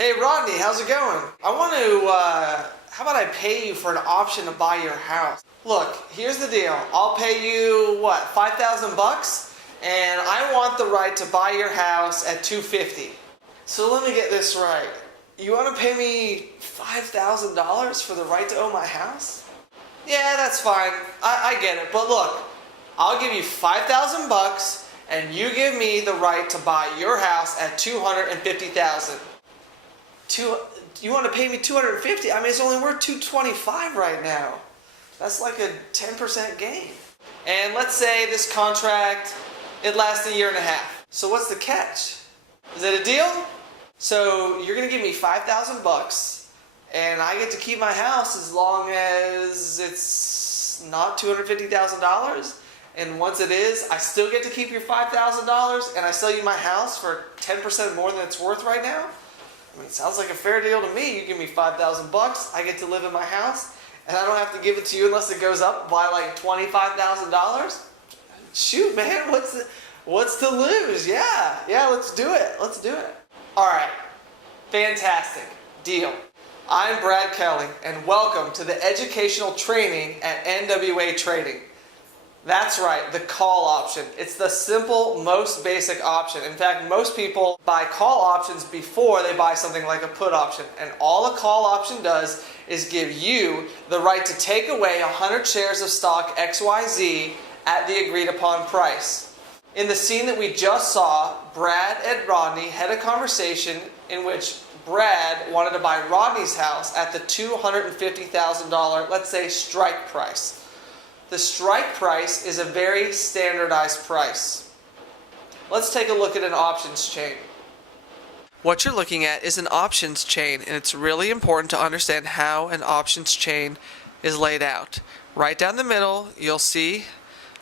Hey Rodney, how's it going? I want to, how about I pay you for an option to buy your house? Look, here's the deal. I'll pay you, what, 5,000 bucks? And I want the right to buy your house at $250. So let me get this right. You want to pay me $5,000 for the right to own my house? Yeah, that's fine. I get it. But look, I'll give you 5,000 bucks and you give me the right to buy your house at $250,000. You want to pay me $250? I mean, it's only worth $225 right now. That's like a 10% gain. And let's say this contract, it lasts a year and a half. So what's the catch? Is it a deal? So you're going to give me 5,000 bucks and I get to keep my house as long as it's not $250,000. And once it is, I still get to keep your $5,000 and I sell you my house for 10% more than it's worth right now? I mean, it sounds like a fair deal to me. You give me 5,000 bucks, I get to live in my house, and I don't have to give it to you unless it goes up by like $25,000. Shoot, man, what's to lose? Yeah, let's do it. Let's do it. All right, fantastic deal. I'm Brad Kelly, and welcome to the educational training at NWATrading. That's right, the call option. It's the simple, most basic option. In fact, most people buy call options before they buy something like a put option. And all a call option does is give you the right to take away 100 shares of stock XYZ at the agreed upon price. In the scene that we just saw, Brad and Rodney had a conversation in which Brad wanted to buy Rodney's house at the $250,000, let's say, strike price. The strike price is a very standardized price. Let's take a look at an options chain. What you're looking at is an options chain, and it's really important to understand how an options chain is laid out. Right down the middle, you'll see,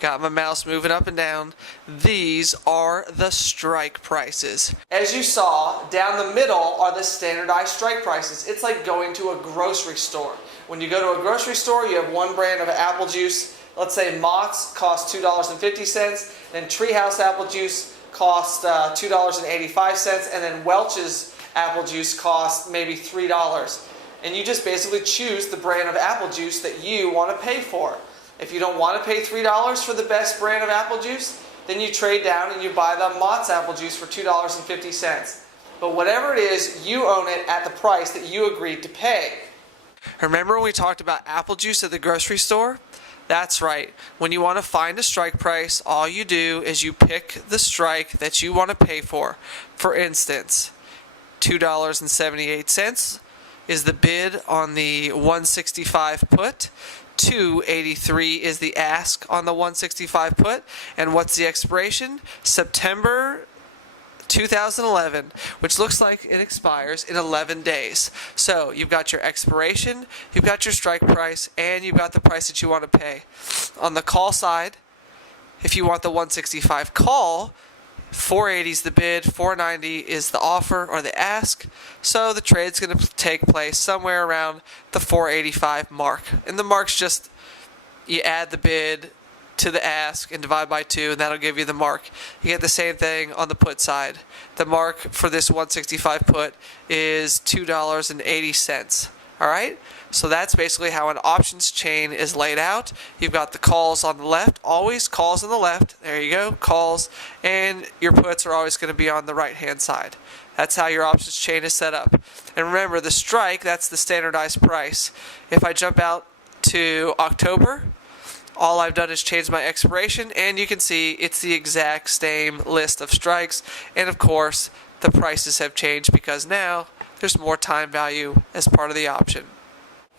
got my mouse moving up and down, these are the strike prices. As you saw, down the middle are the standardized strike prices. It's like going to a grocery store. When you go to a grocery store, you have one brand of apple juice. Let's say Mott's costs $2.50, then Treehouse apple juice costs $2.85, and then Welch's apple juice costs maybe $3. And you just basically choose the brand of apple juice that you want to pay for. If you don't want to pay $3 for the best brand of apple juice, then you trade down and you buy the Mott's apple juice for $2.50. But whatever it is, you own it at the price that you agreed to pay. Remember when we talked about apple juice at the grocery store? That's right. When you want to find a strike price, all you do is you pick the strike that you want to pay for. For instance, $2.78 is the bid on the 165 put. $2.83 is the ask on the 165 put. And what's the expiration? September 2011, which looks like it expires in 11 days. So you've got your expiration, you've got your strike price, and you've got the price that you want to pay. On the call side, if you want the 165 call, $4.80 is the bid, $4.90 is the offer or the ask. So the trade's going to take place somewhere around the $4.85 mark. And the mark's just, you add the bid to the ask and divide by 2, and that'll give you the mark. You get the same thing on the put side. The mark for this 165 put is $2.80. Alright? So that's basically how an options chain is laid out. You've got the calls on the left, always calls on the left. There you go, calls. And your puts are always going to be on the right hand side. That's how your options chain is set up. And remember, the strike, that's the standardized price. If I jump out to October, all I've done is change my expiration, and you can see it's the exact same list of strikes. And of course, the prices have changed because now there's more time value as part of the option.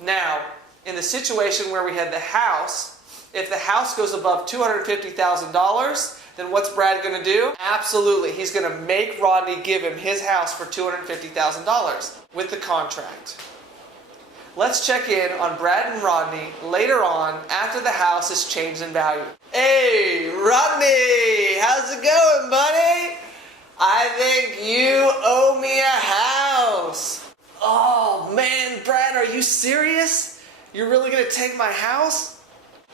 Now, in the situation where we had the house, if the house goes above $250,000, then what's Brad going to do? Absolutely, he's going to make Rodney give him his house for $250,000 with the contract. Let's check in on Brad and Rodney later on after the house has changed in value. Hey, Rodney! How's it going, buddy? I think you owe me a house. Oh, man, Brad, are you serious? You're really going to take my house?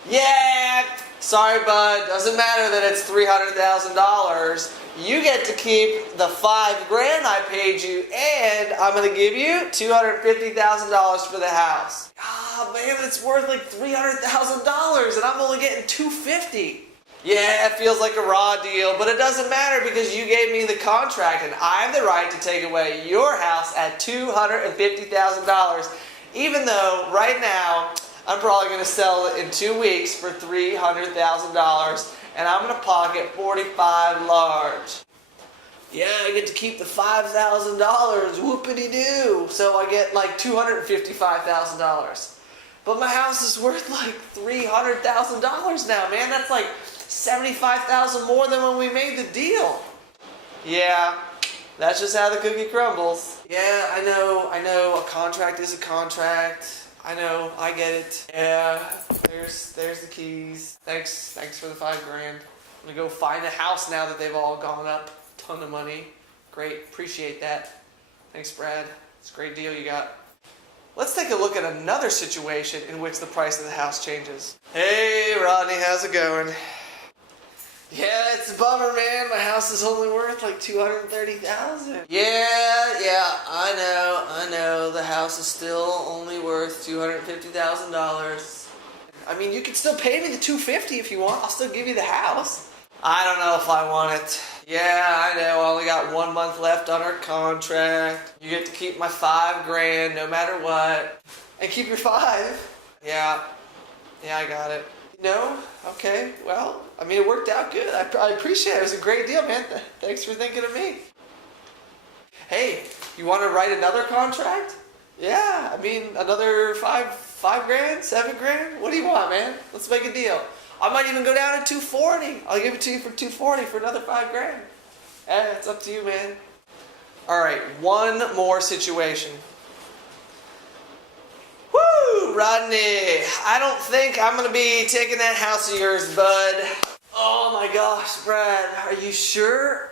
Yeah, sorry, bud. Doesn't matter that it's $300,000. You get to keep the $5 grand I paid you, and I'm going to give you $250,000 for the house. Ah, man, it's worth like $300,000, and I'm only getting $250,000. Yeah, it feels like a raw deal, but it doesn't matter because you gave me the contract, and I have the right to take away your house at $250,000, even though right now I'm probably going to sell it in 2 weeks for $300,000. And I'm going to pocket $45,000 large. Yeah, I get to keep the $5,000. Whoopity-doo. So I get like $255,000. But my house is worth like $300,000 now, man. That's like $75,000 more than when we made the deal. Yeah, that's just how the cookie crumbles. Yeah, I know. A contract is a contract. I know, I get it. Yeah, there's the keys. Thanks for the $5 grand. I'm gonna go find a house now that they've all gone up. Ton of money. Great, appreciate that. Thanks, Brad. It's a great deal you got. Let's take a look at another situation in which the price of the house changes. Hey, Rodney, how's it going? Yeah, it's a bummer, man. My house is only worth like $230,000. Yeah, I know. The house is still only worth $250,000. I mean, you can still pay me the $250,000 if you want. I'll still give you the house. I don't know if I want it. Yeah, I know. I only got 1 month left on our contract. You get to keep my $5 grand no matter what, and keep your $5. Yeah, I got it. No? Okay, well, I mean, it worked out good. I appreciate it. It was a great deal, man. Thanks for thinking of me. Hey, you want to write another contract? Yeah, I mean, another five grand, $7 grand? What do you want, man? Let's make a deal. I might even go down to $240,000. I'll give it to you for $240,000 for another $5 grand. Yeah, it's up to you, man. All right, one more situation. Woo, Rodney, I don't think I'm going to be taking that house of yours, bud. Oh my gosh, Brad, are you sure?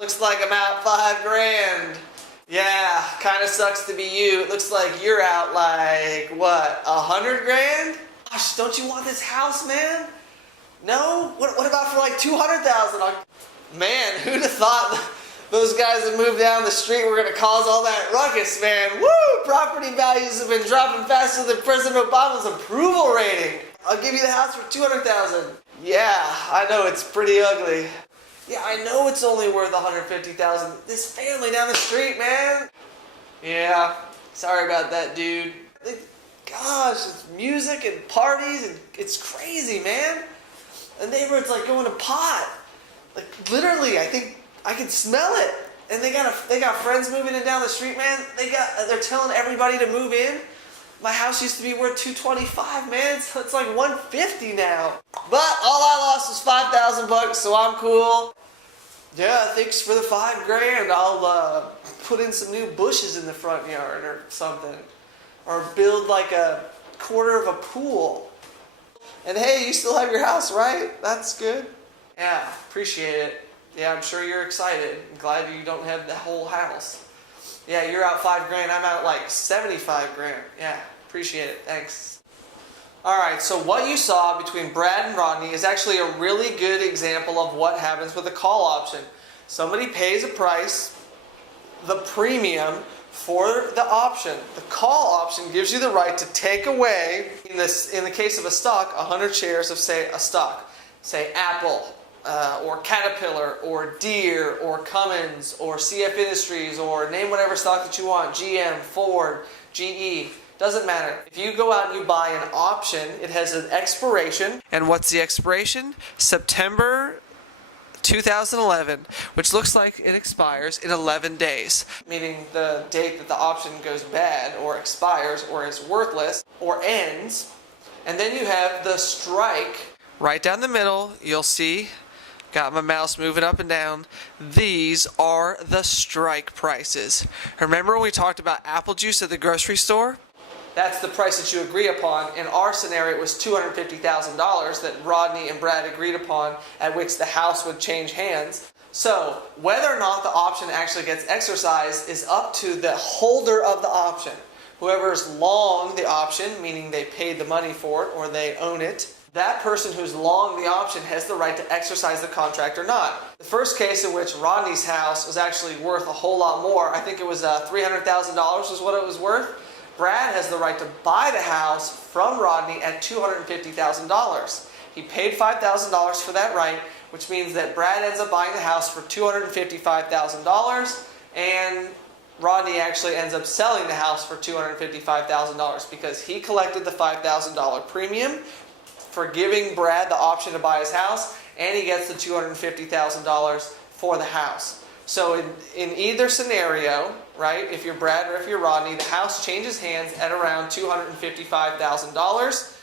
Looks like I'm out $5 grand. Yeah, kind of sucks to be you. It looks like you're out like, what, $100 grand? Gosh, don't you want this house, man? No? What about for like $200,000? Man, who'd have thought those guys that moved down the street were going to cause all that ruckus, man? Woo! Property values have been dropping faster than President Obama's approval rating. I'll give you the house for $200,000. Yeah, I know it's pretty ugly. Yeah, I know it's only worth $150,000. This family down the street, man. Yeah, sorry about that, dude. Gosh, it's music and parties and it's crazy, man. The neighborhood's like going to pot. Like literally, I think I can smell it. And they got friends moving in down the street, man. They're telling everybody to move in. My house used to be worth $225,000, man. So it's like $150,000 now. But all I lost was $5,000, so I'm cool. Yeah, thanks for the $5 grand. I'll put in some new bushes in the front yard or something. Or build like a quarter of a pool. And hey, you still have your house, right? That's good. Yeah, appreciate it. Yeah, I'm sure you're excited. I'm glad you don't have the whole house. Yeah, you're out $5 grand. I'm out like $75 grand. Yeah, appreciate it. Thanks. All right, so what you saw between Brad and Rodney is actually a really good example of what happens with a call option. Somebody pays a price, the premium for the option. The call option gives you the right to take away, in the case of a stock, 100 shares of, say, a stock. Say Apple, or Caterpillar, or Deere, or Cummins, or CF Industries, or name whatever stock that you want, GM, Ford, GE, doesn't matter. If you go out and you buy an option, it has an expiration. And what's the expiration? September 2011, which looks like it expires in 11 days, meaning the date that the option goes bad, or expires, or is worthless, or ends. And then you have the strike right down the middle. You'll see, got my mouse moving up and down. These are the strike prices. Remember when we talked about apple juice at the grocery store? That's the price that you agree upon. In our scenario, it was $250,000 that Rodney and Brad agreed upon, at which the house would change hands. So whether or not the option actually gets exercised is up to the holder of the option. Whoever's long the option, meaning they paid the money for it or they own it, that person who's long the option has the right to exercise the contract or not. The first case in which Rodney's house was actually worth a whole lot more, I think it was $300,000 was what it was worth. Brad has the right to buy the house from Rodney at $250,000. He paid $5,000 for that right, which means that Brad ends up buying the house for $255,000, and Rodney actually ends up selling the house for $255,000 because he collected the $5,000 premium for giving Brad the option to buy his house, and he gets the $250,000 for the house. So in either scenario, right, if you're Brad or if you're Rodney, the house changes hands at around $255,000.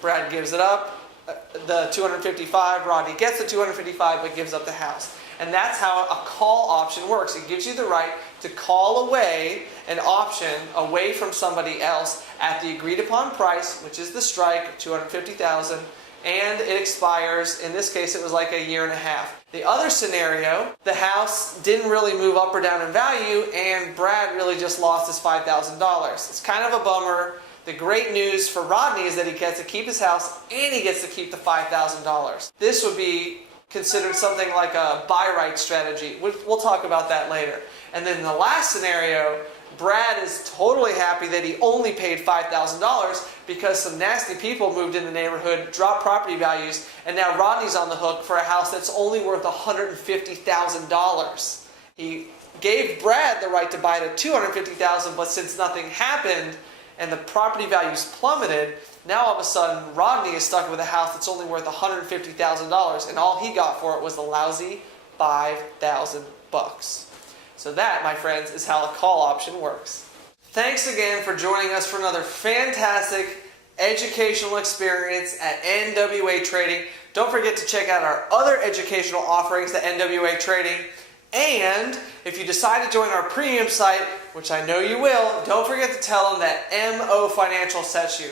Brad gives it up, the $255,000, Rodney gets the $255,000 but gives up the house. And that's how a call option works. It gives you the right to call away an option away from somebody else at the agreed upon price, which is the strike, $250,000, and it expires. In this case, it was like a year and a half. The other scenario, the house didn't really move up or down in value, and Brad really just lost his $5,000. It's kind of a bummer. The great news for Rodney is that he gets to keep his house and he gets to keep the $5,000. This would be considered something like a buy right strategy. We'll talk about that later. And then the last scenario, Brad is totally happy that he only paid $5,000 because some nasty people moved in the neighborhood, dropped property values, and now Rodney's on the hook for a house that's only worth $150,000. He gave Brad the right to buy it at $250,000, but since nothing happened and the property values plummeted, now all of a sudden Rodney is stuck with a house that's only worth $150,000, and all he got for it was the lousy $5,000. So that, my friends, is how a call option works. Thanks again for joining us for another fantastic educational experience at NWATrading. Don't forget to check out our other educational offerings at NWATrading. And if you decide to join our premium site, which I know you will, don't forget to tell them that MO Financial sent you.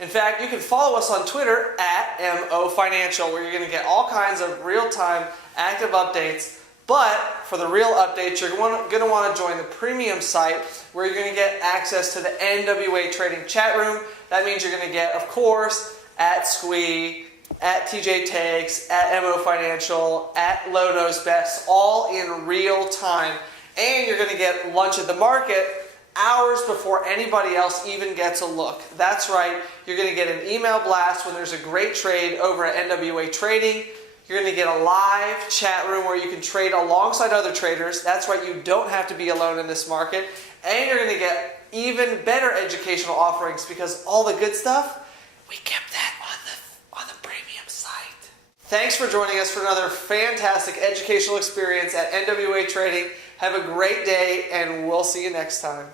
In fact, you can follow us on Twitter at MO Financial, where you're going to get all kinds of real-time active updates. But for the real updates, you're going to want to join the premium site, where you're going to get access to the NWATrading chat room. That means you're going to get, of course, at Squee, at TJ Takes, at MO Financial, at Low Nose Best, all in real time. And you're going to get lunch at the market hours before anybody else even gets a look. That's right, you're going to get an email blast when there's a great trade over at NWATrading. You're going to get a live chat room where you can trade alongside other traders. That's right, you don't have to be alone in this market. And you're going to get even better educational offerings because all the good stuff, we kept that on the premium site. Thanks for joining us for another fantastic educational experience at NWATrading. Have a great day, and we'll see you next time.